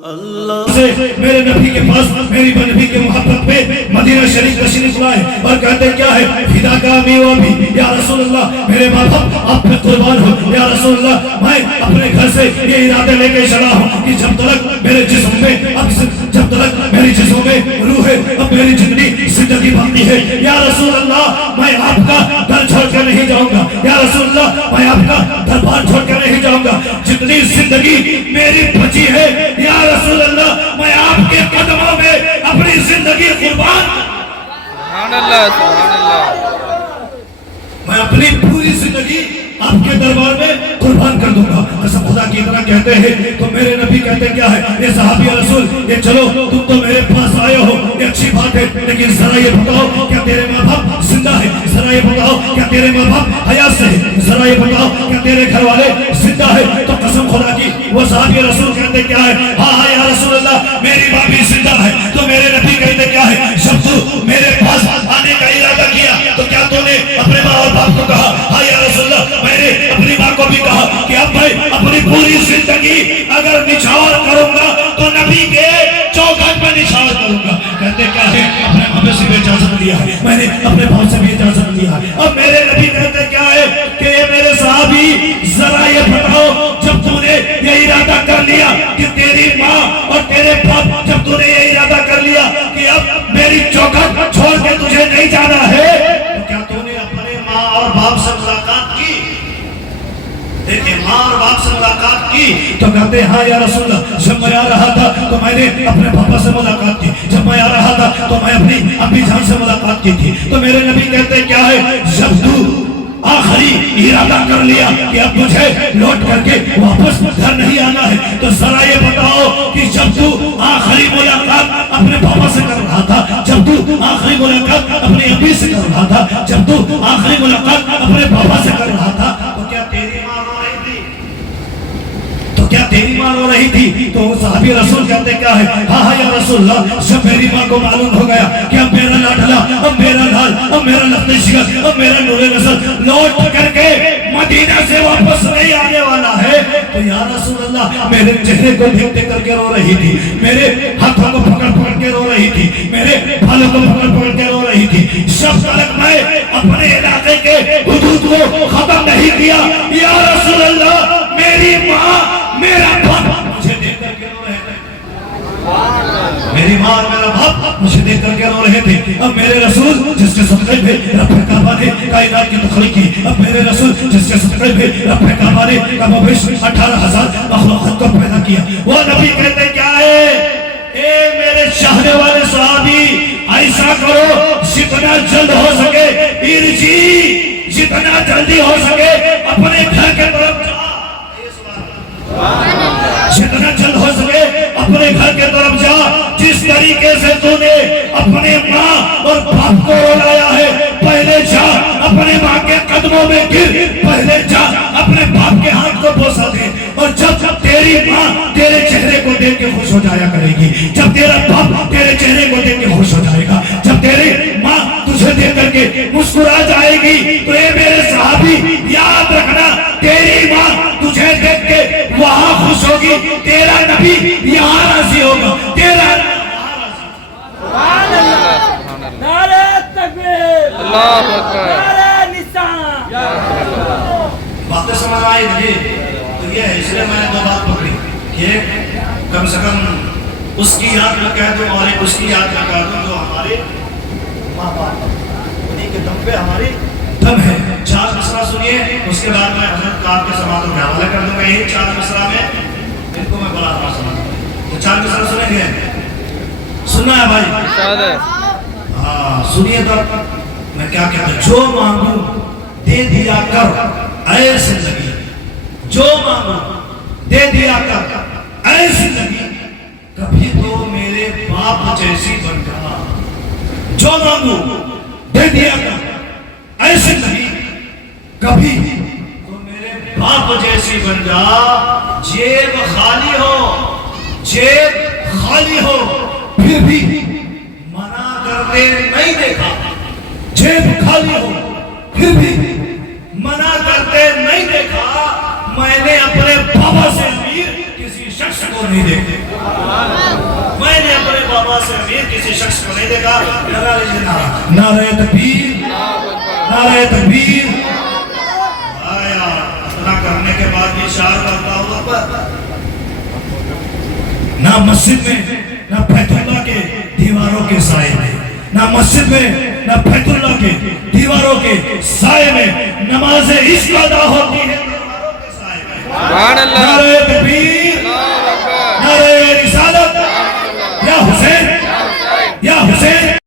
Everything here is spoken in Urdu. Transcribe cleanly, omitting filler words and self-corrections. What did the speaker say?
سے میرے نبی کے پاس میری نبی کے محبت پہ مدینہ شریف تشریف لائے اور کہتے کیا ہے فدا کا امی و ابی یا رسول اللہ میرے ماں باپ آپ پہ قربان ہو یا رسول اللہ میں اپنے گھر سے یہ ارادہ لے کے چلا ہوں کہ جب تک میرے جسم میں جب تک میری جسم میں روح ہے اب میری جتنی زندگی باقی ہے یا رسول اللہ میں آپ کا گھر چھوڑ کر نہیں جاؤں گا یا رسول اللہ میں آپ کا دربار چھوڑ کر نہیں جاؤں گا جتنی زندگی میری بچی ہے یا رسول اللہ میں آپ کے قدموں میں اپنی زندگی قربان سبحان اللہ سبحان اللہ میں اپنی پوری زندگی آپ کے دربار میں قربان کر دوں گا قسم خدا کی طرح کہتے ہیں تو میرے نبی کہتے کیا ہے یہ صحابی رسول یہ چلو تم تو میرے پاس آئے ہو یہ اچھی بات ہے لیکن ذرا یہ بتاؤ کیا تیرے ماں باپ زندہ ہے ذرا یہ بتاؤ کیا تیرے ماں باپ حیات سے ہے ذرا یہ بتاؤ کیا تیرے گھر والے زندہ ہے تو قسم خدا کی وہ صحابی رسول کہتے کیا ہے ہاں ہاں یا رسول اللہ میری ماں بھی زندہ ہے تو میرے نبی کہتے کیا ہے جب تو میرے پاس آنے کا ارادہ کیا تو کیا تو نے اپنے ماں اور باپ کو کہا ہاں یا رسول اللہ میں نے اپنی ماں کو بھی کہا کہ اب میں اپنی پوری زندگی اگر نچھاور کروں گا تو نبی کے چوکھٹ میں نچھاور کروں گا کہتے کیا ہے اپنے ماں سے بھی اجازت لیا ہے میں نے اپنے باپ سے بھی اجازت لیا ہے اب میرے نبی کہتے کیا ہے کہ یہ میرے صحابی ذرا یہ بتاؤ جب تو نے یہ ارادہ کر لیا کہ تیری ماں اور تیرے باپ جب تو نے یہ ارادہ کر لیا کہ اب میری چوکھٹ چھوڑ کے تجھے نہیں جانا ہے تو کیا تو نے اپنے ماں اور باپ سے ملاقات کی دیکھیں ماں اور باپ سے ملاقات کی تو کہتے ہیں ہاں یا رسول اللہ جب میں آ رہا تھا تو میں نے اپنے پاپا سے ملاقات کی جب میں آ رہا تھا تو میں اپنی امی جان سے ملاقات کی تھی تو میرے نبی کہتے ہیں کیا ہے جب تو آخری ارادہ کر لیا کہ اب مجھے لوٹ کر کے واپس گھر نہیں آنا ہے تو ذرا یہ بتاؤ کہ جب تو آخری ملاقات اپنے پاپا سے کر رہا تھا جب تو آخری ملاقات اپنی امی سے کر رہا تھا جب تو آخری ملاقات اپنے پاپا سے کر رہا تھا تو کیا تیری ماں رو رہی تھی کیا تیری ماں رو رہی تھی تو وہ صحابی رسول کہتے کیا ہے ہاں ہاں یا رسول اللہ جب میری ماں کو معلوم ہو گیا کہ اب میرا لاڈلا اب میرا لال اب میرا لخت شکر اب میرا نور نسل لوٹ کر کے مدینہ سے واپس نہیں آنے والا ہے تو یا رسول اللہ میرے چہرے کو دیکھ دیکھ کر کے رو رہی تھی میرے ہاتھوں کو پکڑ پکڑ کے رو رہی تھی میرے بالوں کو پکڑ پکڑ کے رو رہی تھی جب تک میں اپنے علاقے کے حدود کو ختم نہیں کیا یا رسول اللہ میری ماں میرا باپ مجھے دیکھ کر کے رو رہے تھے میری ماں اور میرا باپ مجھے دیکھ کر کے رو رہے تھے اب میرے رسول جس کے صدقے پہ رب کعبہ نے کائنات کی تخلیق کی اب میرے رسول جس کے صدقے پہ رب کعبہ نے کم و بیش 18,000 مخلوقات کو پیدا کیا وہ نبی کہتے کیا ہے اے میرے چاہنے والے صحابی ایسا کرو جتنا جلد ہو سکے ارجی جتنا جلدی ہو سکے اپنے گھر کے طرف جا جتنا جلد ہو سکے اپنے گھر کے طرف جا جس طریقے سے تو نے اپنے ماں اور باپ کو رولایا ہے پہلے جا اپنے ماں کے قدموں میں گر پہلے جا اپنے باپ کے ہاتھ کو بوسا دے اور جب تیری ماں تیرے چہرے کو دیکھ کے خوش ہو جایا کرے گی جب تیرا باپ تیرے چہرے کو دیکھ کے خوش ہو جائے گا جب تیری ماں تجھے دیکھ کر کے مسکرا جائے گی تو اے میرے صحابی یاد رکھنا تیری ماں تجھے دیکھ کے وہاں خوش ہوگی تیرا نبی یہاں راضی ہوگا تیرا نعرہ تکبیر اللہ اکبر نعرہ نساء باتیں سمجھ آئی تھی تو یہ ہے اس لیے میں نے دو بات پکڑی کہ کم سے کم اس کی یاد میں کہہ دوں اور ایک اس کی یاد میں کہہ دوں جو ہمارے ماں باپ انہیں کے دم پہ ہماری دم ہے چار مصرع سنیے اس کے بعد میں حضرت کعب کے سماعتوں میں حوالے کر دوں گا یہی چار مصرع میں ان کو میں بلا رہا سمجھتا تو چار مصرع سنیں گے سننا ہے بھائی ہاں سنیے تو میں کیا کہتا ہوں جو مانگوں دے دیا کر اے زندگی جو مانگوں دے دیا کر اے زندگی کبھی تو میرے باپ جیسی بن جا جو مانگوں دے دیا کر اے زندگی کبھی تو میرے باپ جیسی بن جا جیب خالی ہو پھر بھی منع کرتے نہیں دیکھا جیب خالی ہو پھر بھی منع کرتے نہیں دیکھا میں نے اپنے بابا سے امیر کسی شخص شخص کو نہیں دیکھتے. میں نے اپنے بابا سے امیر کسی شخص کو نہیں دیکھا. لگا لیجیے نعرہ. نعرہ تکبیر. نعرہ تکبیر. آیا اتنا کرنے کے بعد یہ شعر کرتا ہوا پر نہ مسجد میں نہ بیت اللہ کے دیواروں کے سائے میں, نہ مسجد میں نہ بیت اللہ کے دیواروں کے سائے میں نماز عشق ادا ہوتی ہے دیواروں کے سائے میں. سبحان اللہ. نعرہ تکبیر.